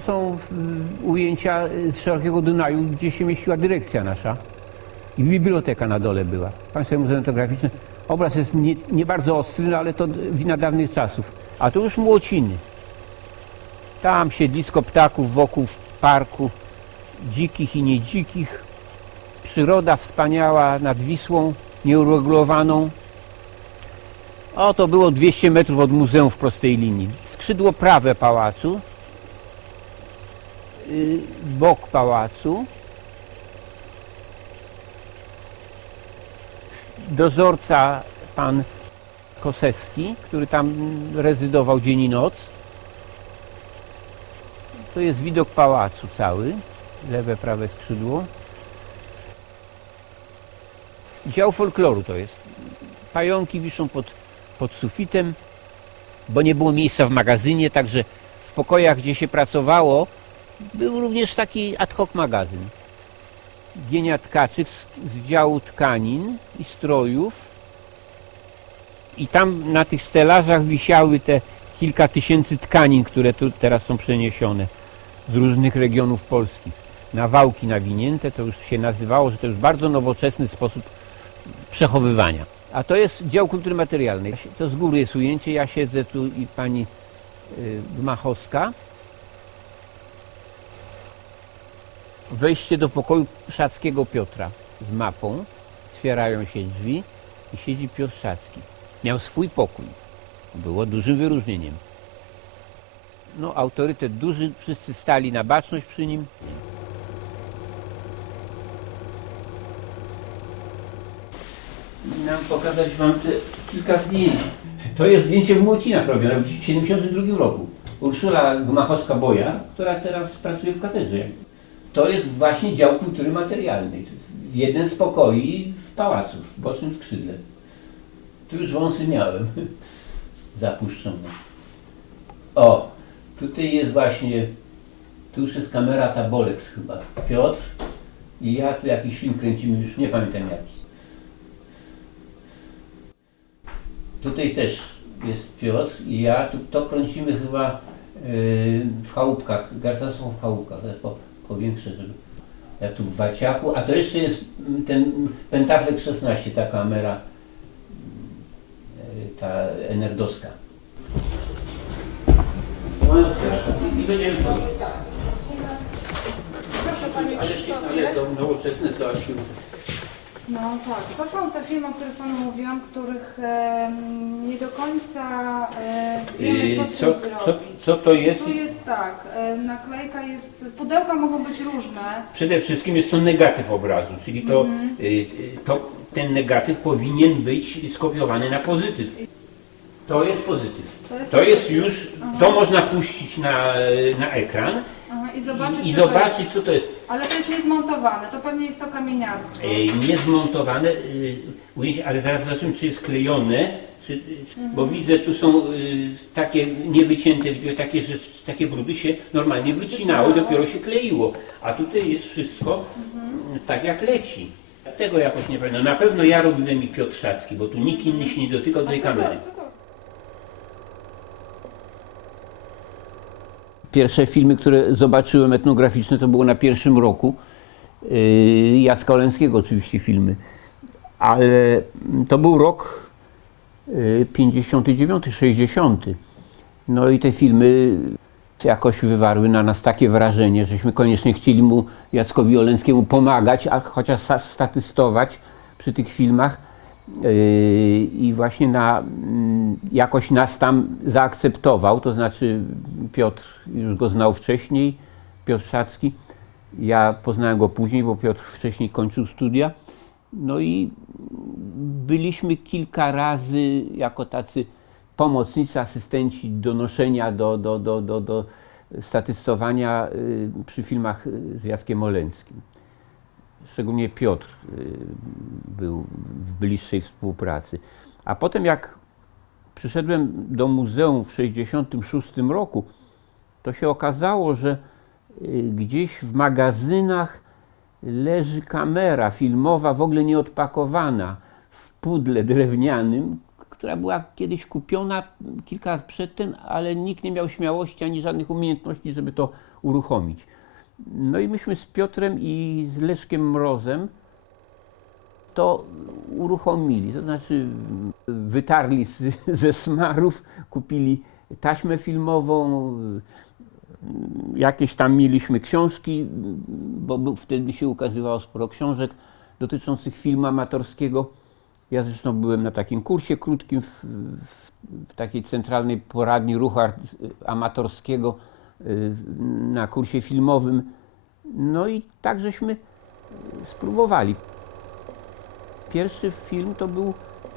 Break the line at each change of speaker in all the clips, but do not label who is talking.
to są y, ujęcia z szerokiego Dunaju, gdzie się mieściła dyrekcja nasza. I biblioteka na dole była. Państwowe Muzeum Etnograficzne. Obraz jest nie, nie bardzo ostry, no ale to wina dawnych czasów. A tu już Młociny. Tam siedlisko ptaków wokół parku, dzikich i niedzikich. Przyroda wspaniała nad Wisłą, nieuregulowaną. O, to było 200 metrów od muzeum w prostej linii. Skrzydło prawe pałacu, y, bok pałacu, dozorca pan Kosewski, który tam rezydował dzień i noc. To jest widok pałacu cały, lewe, prawe skrzydło. Dział folkloru to jest. Pająki wiszą pod, pod sufitem, bo nie było miejsca w magazynie, także w pokojach, gdzie się pracowało, był również taki ad hoc magazyn. Gienia tkaczy z, z działu tkanin i strojów. I tam na tych stelażach wisiały te kilka tysięcy tkanin, które tu teraz są przeniesione z różnych regionów Polski. Na wałki nawinięte, to już się nazywało, że to już bardzo nowoczesny sposób przechowywania. A to jest dział kultury materialnej. To z góry jest ujęcie, ja siedzę tu i pani y, Gmachowska. Wejście do pokoju Szackiego Piotra z mapą. Otwierają się drzwi i siedzi Piotr Szacki. Miał swój pokój. Było dużym wyróżnieniem. No, autorytet duży, wszyscy stali na baczność przy nim. Nam pokazać wam te kilka zdjęć. To jest zdjęcie w Młocinach robione w 1972 roku. Urszula Gmachowska-Boja, która teraz pracuje w katedrze. To jest właśnie dział kultury materialnej. To jest jeden z pokoi w pałacu, w bocznym skrzydle. Tu już wąsy miałem zapuszczone. O, tutaj jest właśnie, tu już jest kamera Tabolex chyba. Piotr i ja tu jakiś film kręcimy, już nie pamiętam jaki. Tutaj też jest Piotr i ja, tu, to kręcimy chyba yy, w chałupkach, garcasą w chałupkach, teraz po, powiększę, żeby... Ja tu w Waciaku, a to jeszcze jest ten Pentaflex 16, ta kamera, yy, ta enerdowska. No,
I będziemy to. Proszę Panie
Ale, Krzysztofie. ale to nowoczesne to aż
No tak, to są te filmy, o których Panu mówiłam, których em, nie do końca e, wiemy, co z tym co, zrobić. co to jest? Tu jest tak, e, naklejka jest, pudełka mogą być różne.
Przede wszystkim jest to negatyw obrazu, czyli to, y, y, to ten negatyw powinien być skopiowany na pozytyw. To jest pozytyw. To jest To jest już, to można puścić na, na ekran I zobaczyć, i, co to zobaczyć jest. co to jest.
Ale to jest niezmontowane, to pewnie jest to kamieniarstwo.
E, Niezmontowane y, ujęcie, ale zaraz zobaczymy czy jest klejone, czy, bo widzę tu są y, takie niewycięte, takie rzeczy, takie brudy się normalnie wycinały, Wycinało. dopiero się kleiło. A tutaj jest wszystko mm, tak jak leci. Tego jakoś nie pamiętam. Na pewno ja robiłem i Piotr Szacki, bo tu nikt inny się nie dotykał tej A co to- kamery. co to- Pierwsze filmy, które zobaczyłem etnograficzne, to było na pierwszym roku. Yy, Jacka Oleńskiego oczywiście filmy. Ale to był rok yy, 59, 60. No i te filmy jakoś wywarły na nas takie wrażenie, żeśmy koniecznie chcieli mu, Jackowi Oleńskiemu pomagać, a chociaż statystować przy tych filmach. Yy, I właśnie na, mm, jakoś nas tam zaakceptował, to znaczy Piotr już go znał wcześniej, Piotr Szacki. Ja poznałem go później, bo Piotr wcześniej kończył studia. No i byliśmy kilka razy jako tacy pomocnicy, asystenci do noszenia, do, do, do, do, do statystowania y, przy filmach z Jackiem Oleńskim. Szczególnie Piotr y, był w bliższej współpracy. A potem jak przyszedłem do muzeum w 1966 roku, to się okazało, że y, gdzieś w magazynach leży kamera filmowa, w ogóle nieodpakowana, w pudle drewnianym, która była kiedyś kupiona kilka lat przedtem, ale nikt nie miał śmiałości ani żadnych umiejętności, żeby to uruchomić. No i myśmy z Piotrem i z Leszkiem Mrozem to uruchomili, to znaczy wytarli z, ze smarów, kupili taśmę filmową, jakieś tam mieliśmy książki, bo wtedy się ukazywało sporo książek dotyczących filmu amatorskiego. Ja zresztą byłem na takim kursie krótkim w, w, w takiej centralnej poradni ruchu amatorskiego na kursie filmowym. No i tak żeśmy y, spróbowali. Pierwszy film to był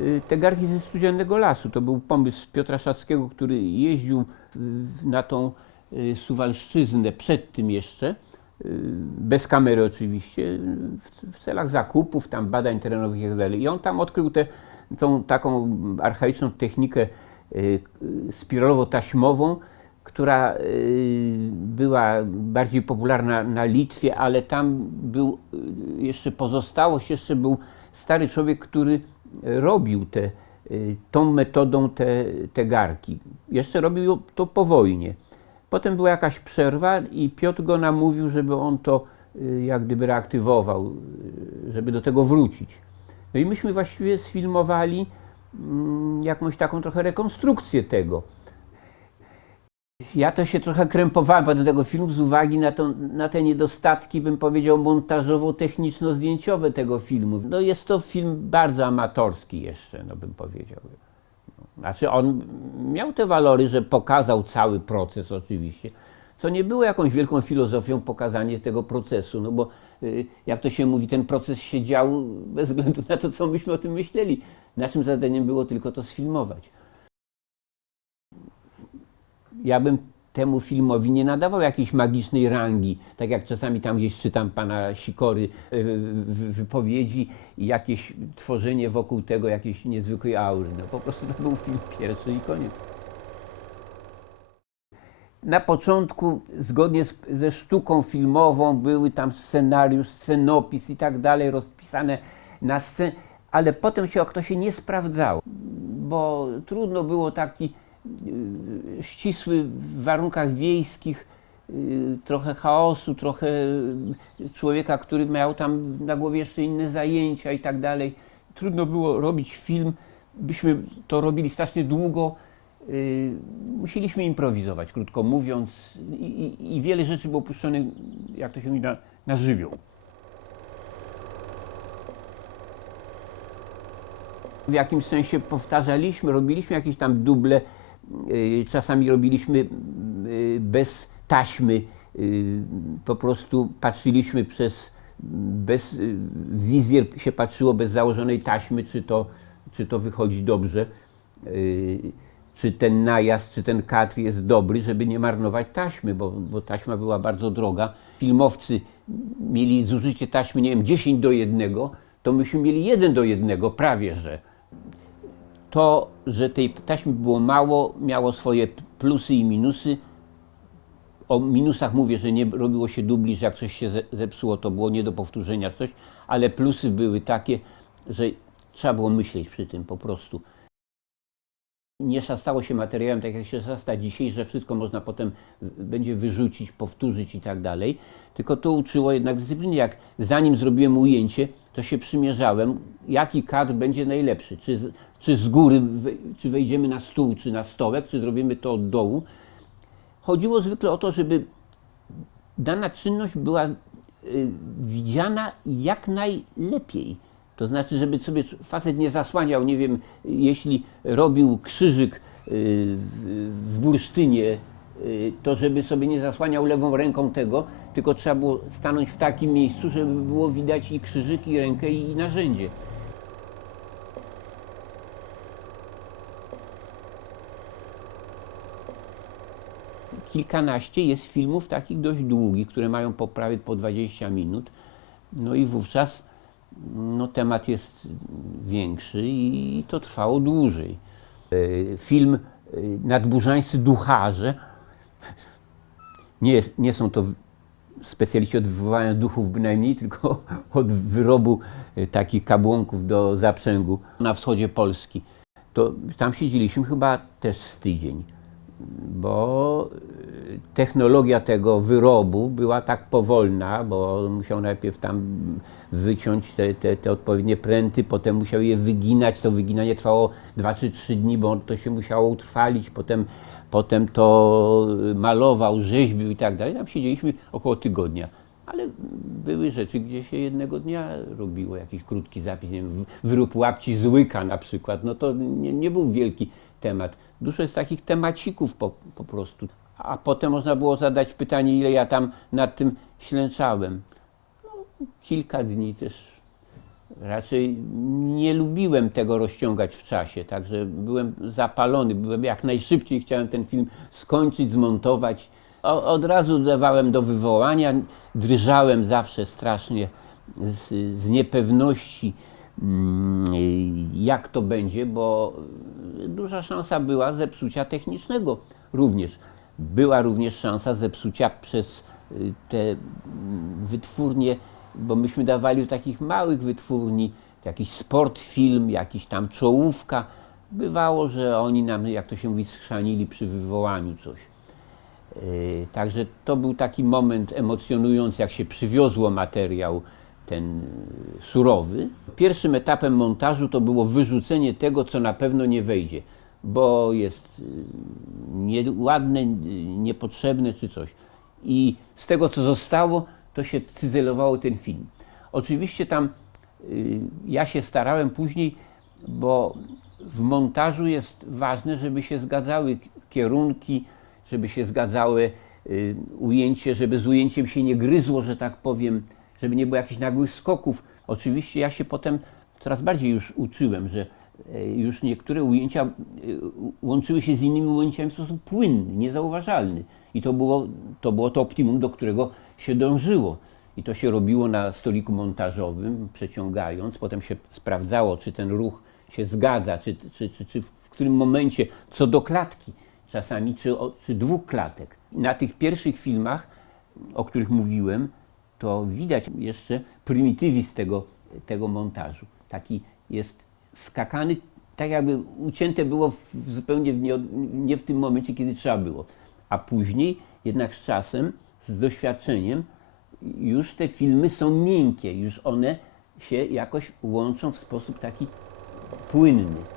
y, Te garki ze studziennego lasu. To był pomysł Piotra Szackiego, który jeździł y, na tą y, Suwalszczyznę przed tym jeszcze, y, bez kamery oczywiście, y, w, celach zakupów, tam badań terenowych i tak. I on tam odkrył tę tą taką archaiczną technikę y, y, spiralowo-taśmową, która y, była bardziej popularna na Litwie, ale tam był y, jeszcze pozostałość, jeszcze był stary człowiek, który robił te, y, tą metodą te, te garki. Jeszcze robił to po wojnie. Potem była jakaś przerwa i Piotr go namówił, żeby on to jak gdyby reaktywował, żeby do tego wrócić. No i myśmy właściwie sfilmowali mm, jakąś taką trochę rekonstrukcję tego. Ja to się trochę krępowałem do tego filmu z uwagi na, to, na te niedostatki, bym powiedział, montażowo-techniczno-zdjęciowe tego filmu. No jest to film bardzo amatorski jeszcze, no bym powiedział. Znaczy on miał te walory, że pokazał cały proces oczywiście, co nie było jakąś wielką filozofią pokazanie tego procesu, no bo y, jak to się mówi, ten proces się dział bez względu na to, co myśmy o tym myśleli. Naszym zadaniem było tylko to sfilmować ja bym temu filmowi nie nadawał jakiejś magicznej rangi, tak jak czasami tam gdzieś czytam pana Sikory y, w- wypowiedzi i jakieś tworzenie wokół tego jakiejś niezwykłej aury. No po prostu to był film pierwszy i koniec. Na początku, zgodnie z, ze sztuką filmową, były tam scenariusz, scenopis i tak dalej rozpisane na scen, ale potem się to się nie sprawdzało, bo trudno było taki ścisły w warunkach wiejskich, y, trochę chaosu, trochę y, człowieka, który miał tam na głowie jeszcze inne zajęcia i tak dalej. Trudno było robić film, byśmy to robili strasznie długo. y, Musieliśmy improwizować, krótko mówiąc, i, i, wiele rzeczy było puszczone, jak to się mówi, na, na żywioł. w jakimś sensie powtarzaliśmy, robiliśmy jakieś tam duble, y, czasami robiliśmy y, bez taśmy, y, po prostu patrzyliśmy przez, bez y, wizjer się patrzyło bez założonej taśmy, czy to, czy to wychodzi dobrze, y, czy ten najazd, czy ten kadr jest dobry, żeby nie marnować taśmy, bo, bo taśma była bardzo droga. Filmowcy mieli zużycie taśmy, nie wiem, 10 do 1, to myśmy mieli 1 do 1, prawie że to, że tej taśmy było mało, miało swoje plusy i minusy. O minusach mówię, że nie robiło się dubli, że jak coś się ze- zepsuło, to było nie do powtórzenia coś, ale plusy były takie, że trzeba było myśleć przy tym po prostu. Nie szastało się materiałem tak jak się szasta dzisiaj, że wszystko można potem będzie wyrzucić, powtórzyć i tak dalej. Tylko to uczyło jednak dyscypliny. Jak zanim zrobiłem ujęcie, to się przymierzałem, jaki kadr będzie najlepszy. Czy czy z góry, czy wejdziemy na stół, czy na stołek, czy zrobimy to od dołu. Chodziło zwykle o to, żeby dana czynność była y, widziana jak najlepiej. To znaczy, żeby sobie facet nie zasłaniał, nie wiem, jeśli robił krzyżyk y, w- w bursztynie, y, to żeby sobie nie zasłaniał lewą ręką tego, tylko trzeba było stanąć w takim miejscu, żeby było widać i krzyżyk, i rękę, i narzędzie. Kilkanaście jest filmów takich dość długich, które mają po prawie po 20 minut. No i wówczas no, temat jest większy i to trwało dłużej. E, Film e, Nadburzańscy ducharze nie, nie są to specjaliści od wywołania duchów bynajmniej, tylko od wyrobu e, takich kabłonków do zaprzęgu na wschodzie Polski. To tam siedzieliśmy chyba też z tydzień bo technologia tego wyrobu była tak powolna, bo musiał najpierw tam wyciąć te, te, te odpowiednie pręty, potem musiał je wyginać. To wyginanie trwało 2 czy 3 dni, bo to się musiało utrwalić. Potem, potem to malował, rzeźbił i tak dalej. Tam siedzieliśmy około tygodnia. Ale były rzeczy, gdzie się jednego dnia robiło jakiś krótki zapis, nie wiem, wyrób łapci z łyka na przykład. No to nie, nie był wielki temat. Dużo jest takich temacików po, po prostu. A potem można było zadać pytanie, ile ja tam nad tym ślęczałem. No, kilka dni też. Raczej nie lubiłem tego rozciągać w czasie, także byłem zapalony, byłem jak najszybciej, chciałem ten film skończyć, zmontować. O, od razu dawałem do wywołania, drżałem zawsze strasznie z, z niepewności, mm, jak to będzie, bo duża szansa była zepsucia technicznego również. Była również szansa zepsucia przez y, te mm, wytwórnie, bo myśmy dawali takich małych wytwórni, jakiś sport film, jakiś tam czołówka. Bywało, że oni nam, jak to się mówi, schrzanili przy wywołaniu coś. Yy, Także to był taki moment emocjonujący, jak się przywiozło materiał ten yy, surowy. Pierwszym etapem montażu to było wyrzucenie tego, co na pewno nie wejdzie, bo jest yy, nieładne, niepotrzebne czy coś. I z tego, co zostało, to się cyzelowało ten film. Oczywiście tam yy, ja się starałem później, bo w montażu jest ważne, żeby się zgadzały kierunki, żeby się zgadzały ujęcie, żeby z ujęciem się nie gryzło, że tak powiem, żeby nie było jakichś nagłych skoków. Oczywiście ja się potem coraz bardziej już uczyłem, że e, już niektóre ujęcia y, łączyły się z innymi ujęciami w sposób płynny, niezauważalny. I to było to, było to optimum, do którego się dążyło. I to się robiło na stoliku montażowym, przeciągając. Potem się sprawdzało, czy ten ruch się zgadza, czy, czy, czy, czy w którym momencie, co do klatki czasami, czy, czy dwóch klatek. Na tych pierwszych filmach, o których mówiłem, to widać jeszcze prymitywizm tego, tego montażu. Taki jest skakany, tak jakby ucięte było w, zupełnie w nie, nie w tym momencie, kiedy trzeba było. A później, jednak z czasem, z doświadczeniem, już te filmy są miękkie, już one się jakoś łączą w sposób taki płynny.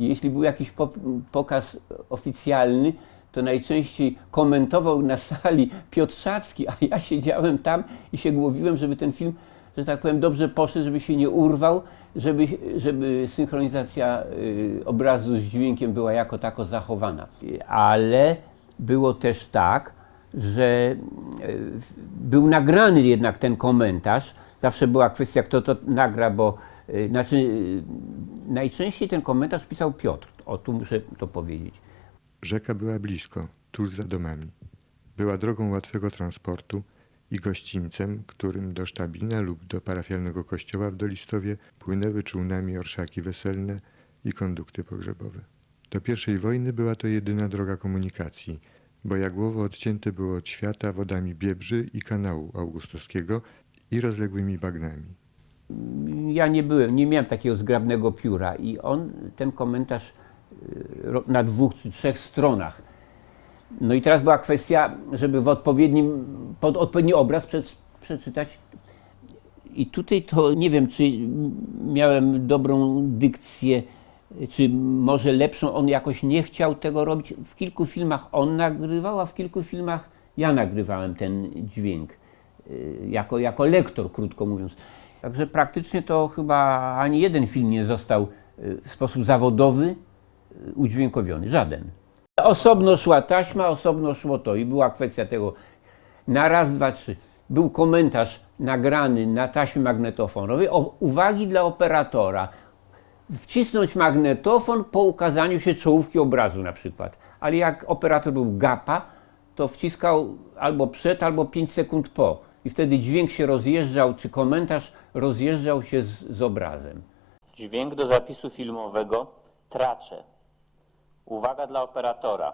Jeśli był jakiś po, pokaz oficjalny, to najczęściej komentował na sali Piotr Szacki, a ja siedziałem tam i się głowiłem, żeby ten film, że tak powiem, dobrze poszedł, żeby się nie urwał, żeby, żeby synchronizacja y, obrazu z dźwiękiem była jako tako zachowana. Ale było też tak, że y, był nagrany jednak ten komentarz. Zawsze była kwestia, kto to nagra, bo znaczy, y, najczęściej ten komentarz pisał Piotr. O, tu muszę to powiedzieć.
Rzeka była blisko, tuż za domami. Była drogą łatwego transportu i gościńcem, którym do Sztabina lub do parafialnego kościoła w Dolistowie płynęły czółnami orszaki weselne i kondukty pogrzebowe. Do pierwszej wojny była to jedyna droga komunikacji, bo Jagłowo odcięte było od świata wodami Biebrzy i kanału augustowskiego i rozległymi bagnami.
Ja nie byłem, nie miałem takiego zgrabnego pióra i on ten komentarz ro- na dwóch czy trzech stronach. No i teraz była kwestia, żeby w odpowiednim, pod odpowiedni obraz prze, przeczytać. I tutaj to nie wiem, czy miałem dobrą dykcję, czy może lepszą. On jakoś nie chciał tego robić. W kilku filmach on nagrywał, a w kilku filmach ja nagrywałem ten dźwięk y, jako, jako lektor, krótko mówiąc. Także praktycznie to chyba ani jeden film nie został y, w sposób zawodowy y, udźwiękowiony. Żaden. Osobno szła taśma, osobno szło to i była kwestia tego na raz, dwa, trzy. Był komentarz nagrany na taśmie magnetofonowej. O, uwagi dla operatora. Wcisnąć magnetofon po ukazaniu się czołówki obrazu na przykład. Ale jak operator był gapa, to wciskał albo przed, albo 5 sekund po. I wtedy dźwięk się rozjeżdżał, czy komentarz rozjeżdżał się z, z obrazem.
Dźwięk do zapisu filmowego tracze. Uwaga dla operatora.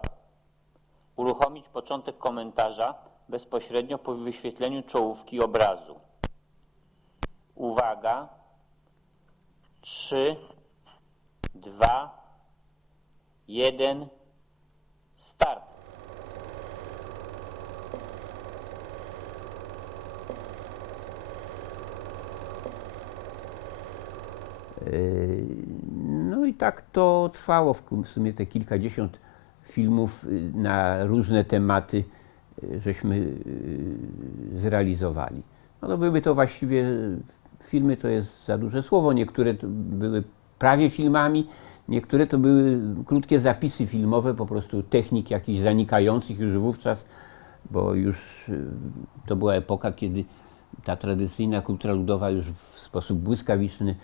Uruchomić początek komentarza bezpośrednio po wyświetleniu czołówki obrazu. Uwaga. 3, 2, jeden, start.
No i tak to trwało w sumie te kilkadziesiąt filmów y, na różne tematy, y, żeśmy zrealizowali. No to były to właściwie filmy, to jest za duże słowo. Niektóre to były prawie filmami, niektóre to były krótkie zapisy filmowe, po prostu technik jakichś zanikających już wówczas, bo już to była epoka, kiedy ta tradycyjna kultura ludowa już w sposób błyskawiczny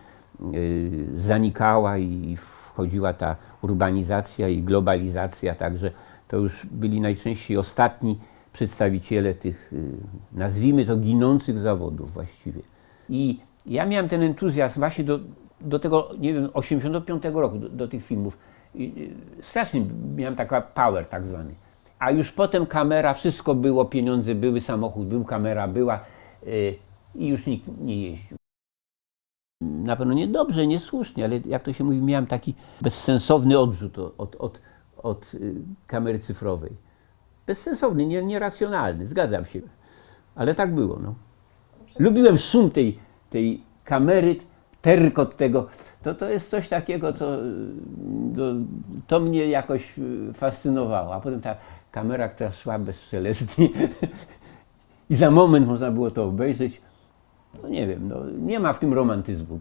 zanikała i wchodziła ta urbanizacja i globalizacja, także to już byli najczęściej ostatni przedstawiciele tych, y, nazwijmy to, ginących zawodów właściwie. I ja miałem ten entuzjazm właśnie do, do tego, nie wiem, 85 roku, do, do tych filmów. I, y, strasznie miałem taka power tak zwany. A już potem kamera, wszystko było, pieniądze były, samochód był, kamera była y, i już nikt nie jeździł. Na pewno niedobrze, niesłusznie, ale jak to się mówi, miałem taki bezsensowny odrzut od, od, od, od y, kamery cyfrowej. Bezsensowny, nie, nieracjonalny, zgadzam się. Ale tak było. No. Lubiłem szum tej, tej kamery, terkot tego. To, to jest coś takiego, co y, to, to mnie jakoś y, fascynowało. A potem ta kamera, która szła bezszelestnie i za moment można było to obejrzeć. No nie wiem, no, nie ma w tym romantyzmu.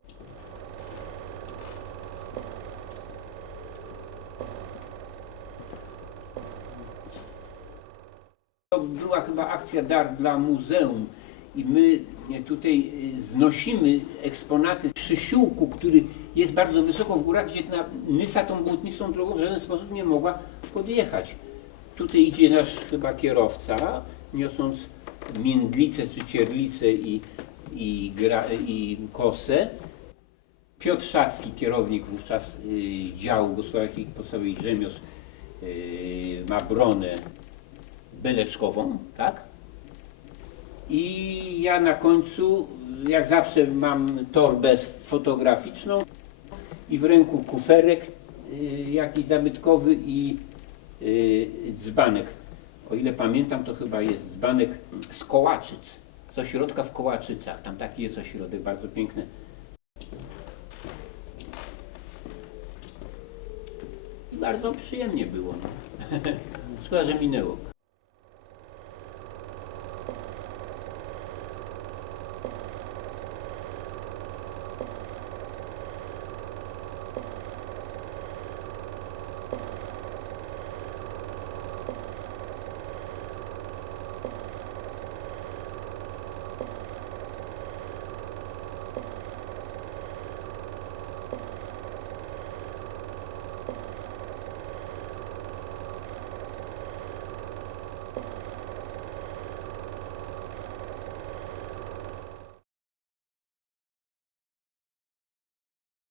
To była chyba akcja Dar dla Muzeum i my e, tutaj e, znosimy eksponaty przysiłku, który jest bardzo wysoko w górach, gdzie ta Nysa tą błotnistą drogą w żaden sposób nie mogła podjechać. Tutaj idzie nasz chyba kierowca, niosąc międlicę czy cierlicę i, i, gra, i kosę. Piotr Szacki, kierownik wówczas y, działu gospodarki podstawowej rzemiosł, y, ma bronę beleczkową, tak? I ja na końcu, jak zawsze, mam torbę fotograficzną i w ręku kuferek y, jakiś zabytkowy i dzbanek. O ile pamiętam, to chyba jest dzbanek z Kołaczyc, ośrodka w Kołaczycach. Tam taki jest ośrodek, bardzo piękny. Bardzo przyjemnie było. No. Szkoda, że minęło.